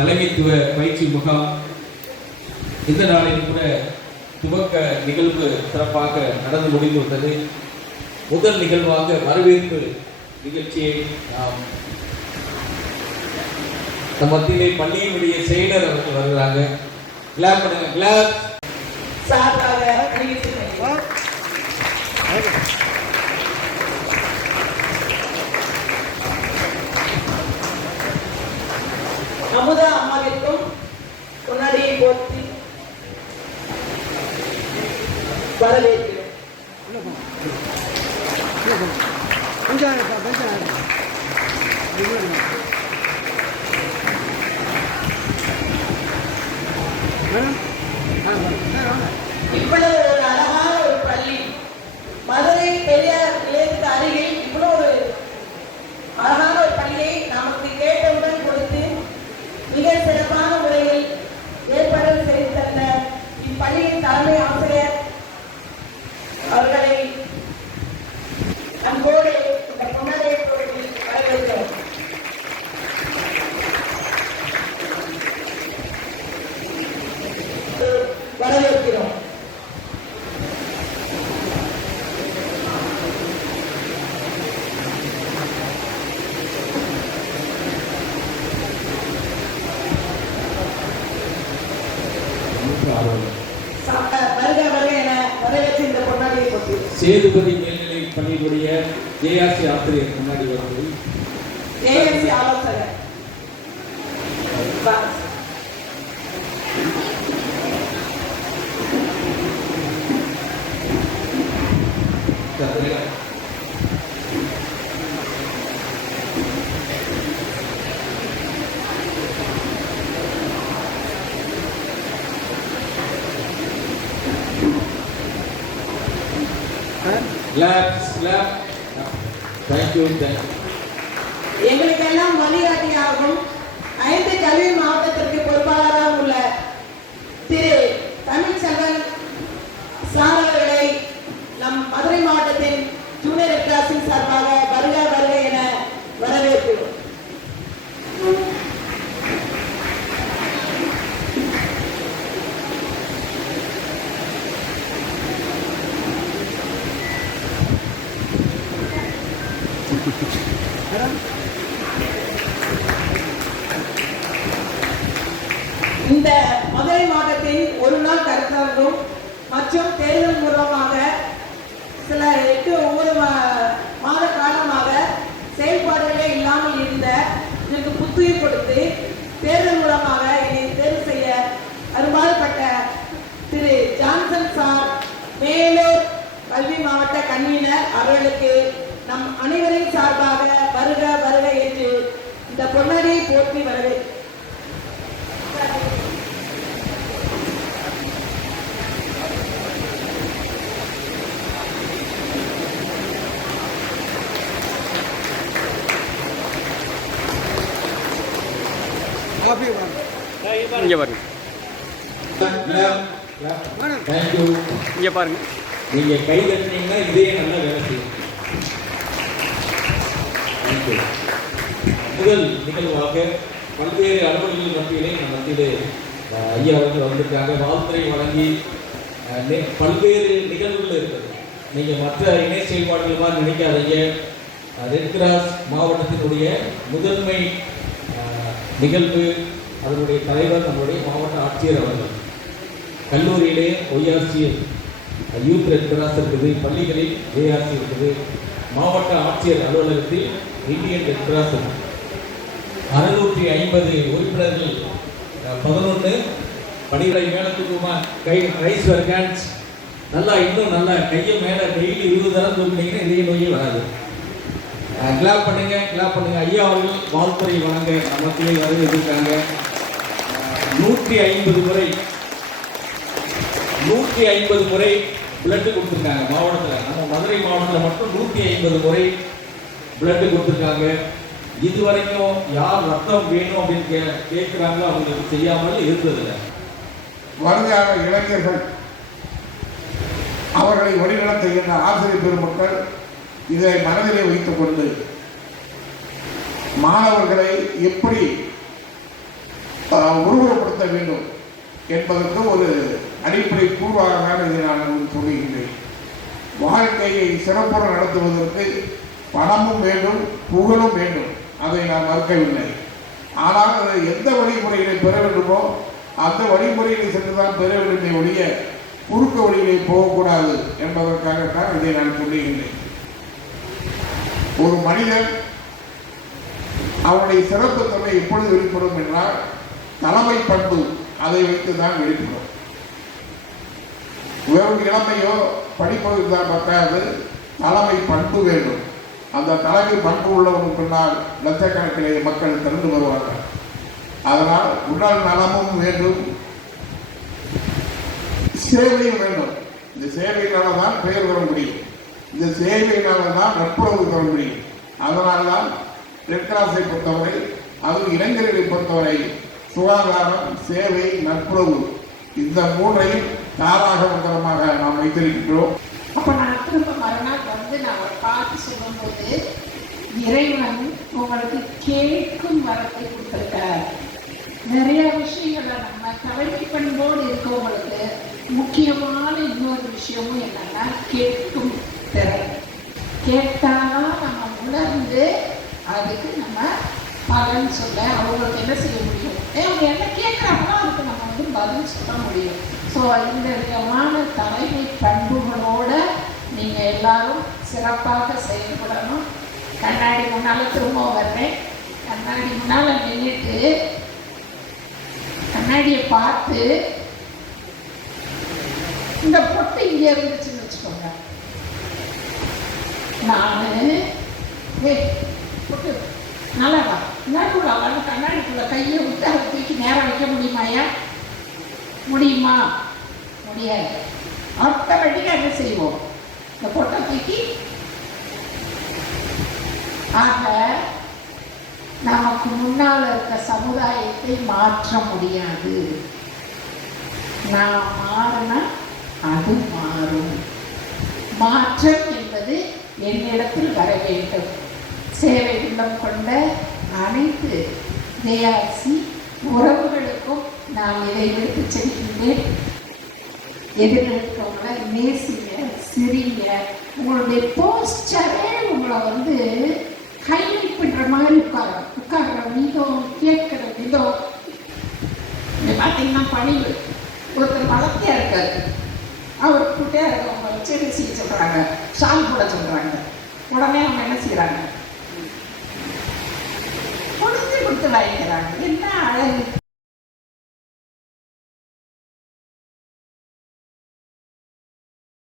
தலைமைத்துவ பயிற்சி முகாம் இந்த நாளில் கூட துவக்க நிகழ்வு சிறப்பாக நடந்து முடிந்துவிட்டது. முதல் நிகழ்வாக வரவேற்பு நிகழ்ச்சியை நாம் நம் மத்தியிலே பள்ளியினுடைய செயலர் அவர்கள் வருகிறாங்க. கிளாப் பண்ணுங்க. கிளாப். அமுதா அம்மாவிற்கும் பொன்னாடியை போற்றி வரவேற்கிறோம். இவ்வளவு ஒரு அழகான ஒரு பள்ளி, மதுரை பெரியார் நிலையத்துக்கு அருகில் இவ்வளவு ஒரு அழகான ஒரு பள்ளியை நமக்கு கேட்டவுடன் கொடுத்து மிக சிறப்பான முறையில் ஏற்பாடு செய்து தந்த இப்பள்ளியின் தலைமை ஆசிரியர் அவர்களை நம்மோடு இந்த பொன்னாடை போட்டியில் வரவேற்கிறோம். வரவேற்கிறோம். வருக வருக என வரவேற்று இந்த பொன்னாடியை போட்டி சேதுபதி மேல்நிலை பள்ளியினுடைய ஜேஆர்சி ஆசிரியர் முன்னாடி வருவது ஏஎம்சி ஆலோசகர் எங்களுக்கெல்லாம் வழிகாட்டியாகவும் 5 கல்வி மாவட்டத்திற்கு பொறுப்பாளராக உள்ள திரு தமிழ்ச்செல்வன் சார் அவர்களை நம் மதுரை மாவட்டத்தின் ஜூனியர் ரெட் கிராஸின் சார்பாக வருக வருக என வரவேற்கிறோம். இந்த மதுரை மாவட்டத்தின் ஒரு நாள் கருத்தரங்கும் மற்றும் தேர்தல் மூலமாக சில 8-9 மாத காலமாக செயல்பாடுகளே இல்லாமல் இருந்த இதற்கு புத்துயிர் கொடுத்து தேர்தல் மூலமாக என்னை தேர்வு செய்ய அரும்பாடுபட்ட திரு ஜான்சன் சார், மேலூர் கல்வி மாவட்ட கன்வீனர் அவர்களுக்கு நம் அனைவரின் சார்பாக வருக வருக என்று இந்த பொன்னாடியை போற்றி வரவேற்கிறேன். இங்கே பாருங்க. இங்கே பாருங்க. நீங்க கை தட்டினீங்கன்னா இதே நல்ல வேலை செய்யும். முதல் நிகழ்வாக பல்வேறு அலுவலர்கள் மத்தியிலே நம்ம மத்தியிலே ஐயா வந்து வந்திருக்காங்க. வாழ்த்துறை வழங்கி பல்வேறு நிகழ்வுகள் இருக்குது. நீங்க மற்ற இணை செயல்பாடுகள் மாதிரி நினைக்காதீங்க. ரெட் கிராஸ் மாவட்டத்தினுடைய முதன்மை நிகழ்வு அதனுடைய தலைவர் நம்முடைய மாவட்ட ஆட்சியர் அவர்கள். கல்லூரியிலே ஒய்ஆர்சிஎல் யூத் ரெட் கிராஸ் இருக்குது, பள்ளிகளில் ஏஆர்சி இருக்குது, மாவட்ட ஆட்சியர் அலுவலகத்தில் இந்தியன் ரெட் கிராஸ் இருக்குது. 650 உறுப்பினர்கள் 11 படிகளை மேலே தூக்குமா கை ரைஸ் ஹேண்ட்ஸ் நல்லா இன்னும் நல்லா கையை மேலே டெய்லி 20 தடவை தூக்குனீங்கன்னா இதய நோயே வராது. கிளாப் பண்ணுங்க, கிளாப் பண்ணுங்க. ஐயா அவர்கள் வாழ்த்துறை வழங்க நமத்திலே வரவேற்கிறாங்க. 150 முறை பிளட் கொடுத்துருக்காங்க மாவட்டத்தில். நம்ம மதுரை மாவட்டத்தில் மட்டும் 150 முறை பிளட் கொடுத்துருக்காங்க. இதுவரைக்கும் யார் ரத்தம் வேணும் அப்படின்னு கேட்குறாங்களோ அவங்களுக்கு செய்யாமல் இருந்ததில்லை. வருங்கால இளைஞர்கள் அவர்களை வழிநடத்துகின்ற ஆசிரியர் பெருமக்கள் இதை மனதிலே வைத்துக் கொண்டு மாணவர்களை எப்படி உருவப்படுத்த வேண்டும் என்பதற்கு ஒரு அடிப்படை கூறாக தான் இதை நான் உங்களுக்கு சொல்லுகின்றேன். வாழ்க்கையை சிறப்புற நடத்துவதற்கு பணமும் வேண்டும், புகழும் வேண்டும், அதை நான் மறுக்கவில்லை. ஆனால் அதை எந்த வழிமுறைகளை பெற வேண்டுமோ அந்த வழிமுறைகளை சென்றுதான் பெற வேண்டுமே ஒழிய குறுக்க வழிகளை போகக்கூடாது என்பதற்காகத்தான் இதை நான் சொல்லுகின்றேன். ஒரு மனிதன் அவனுடைய சிறப்பு தன்மை எப்பொழுது வெளிப்படும் என்றால் தலைமை பண்பு அதை வைத்துதான் வெளிப்படும். வெறும் இளமையோ படிப்பதற்கு தான் பத்தாது, தலைமை பண்பு வேண்டும். அந்த தலைமை பண்பு உள்ளவங்க பின்னால் லட்சக்கணக்கிலே மக்கள் திரண்டு வருவார்கள். அதனால் உடல் நலமும் வேண்டும், சேவையும் வேண்டும். இந்த சேவையினால தான் பெயர் வர முடியும், இந்த சேவையினால தான் நட்புறவு தர முடியும். அதனால்தான் ரெட் கிராஸை பொறுத்தவரை, அது இளைஞர்களை பொறுத்தவரை சுகாதாரம், சேவை, நட்புறவு இந்த மூன்றையும் தாராக மந்திரமாக நாம் வைத்திருக்கின்றோம். அப்போ நான் திரும்ப மறுநாள் வந்து நான் ஒரு பாட்டு சொல்லும்போது, இறைவன் உங்களுக்கு கேட்கும் வரத்தை கொடுத்துருக்கார். நிறைய விஷயங்களை நம்ம தலைமை பண்போடு இருக்கவங்களுக்கு முக்கியமான இன்னொரு விஷயமும் என்னன்னா கேட்கும் திறன். கேட்டாலும் நம்ம உணர்ந்து அதுக்கு நம்ம பலன் சொல்ல அவங்களுக்கு என்ன செய்ய முடியும், அவங்க என்ன கேட்குறாங்களோ அதுக்கு நம்ம வந்து பதில் சொல்ல முடியும். ஸோ இந்த விதமான தலைமை பண்புகளோடு நீங்கள் எல்லாரும் சிறப்பாக செயல்படணும். கண்ணாடி முன்னால் திரும்ப வர்றேன். கண்ணாடி முன்னால் நின்றுட்டு கண்ணாடியை பார்த்து இந்த பொட்டு இங்கே இருந்துச்சுன்னு வச்சுக்கோங்க. நான் பொட்டு நல்லா நடுவில் கண்ணாடிக்குள்ள கையை விட்டு அதை தூக்கி நேரம் வைக்க முடியுமாயா? முடியுமா? முடியாது. ஆட்டோமேட்டிக்காக என்ன செய்வோம், இந்த பொட்டை தூக்கி. ஆக நமக்கு முன்னால் இருக்க சமுதாயத்தை மாற்ற முடியாது. நான் மாறினா அது மாறும். மாற்றம் என்பது என்னிடத்தில் வர வேண்டும். சேவை உள்ளம் கொண்ட அனைத்து ஜேஆர்சி உறவுகளுக்கும் நான் இதை எடுத்து செல்கின்றேன். எதிர்க்கிறவங்களை நேசிங்க, சிரிங்க. உங்களுடைய போஸ்டரே உங்களை வந்து ஹைலைட் பண்ணுற மாதிரி உட்கார்ற விதம், கேட்கிற விதம். இங்கே பார்த்தீங்கன்னா பணிவு. ஒருத்தர் வளர்த்தியா இருக்காரு, அவர் கூட்டே இருக்கவங்க வச்சு என்ன செய்ய சொல்கிறாங்க, ஷால் போட சொல்கிறாங்க. உடனே அவங்க என்ன செய்கிறாங்க, கொடுத்து வாங்கிக்கிறாங்க. என்ன அழகு!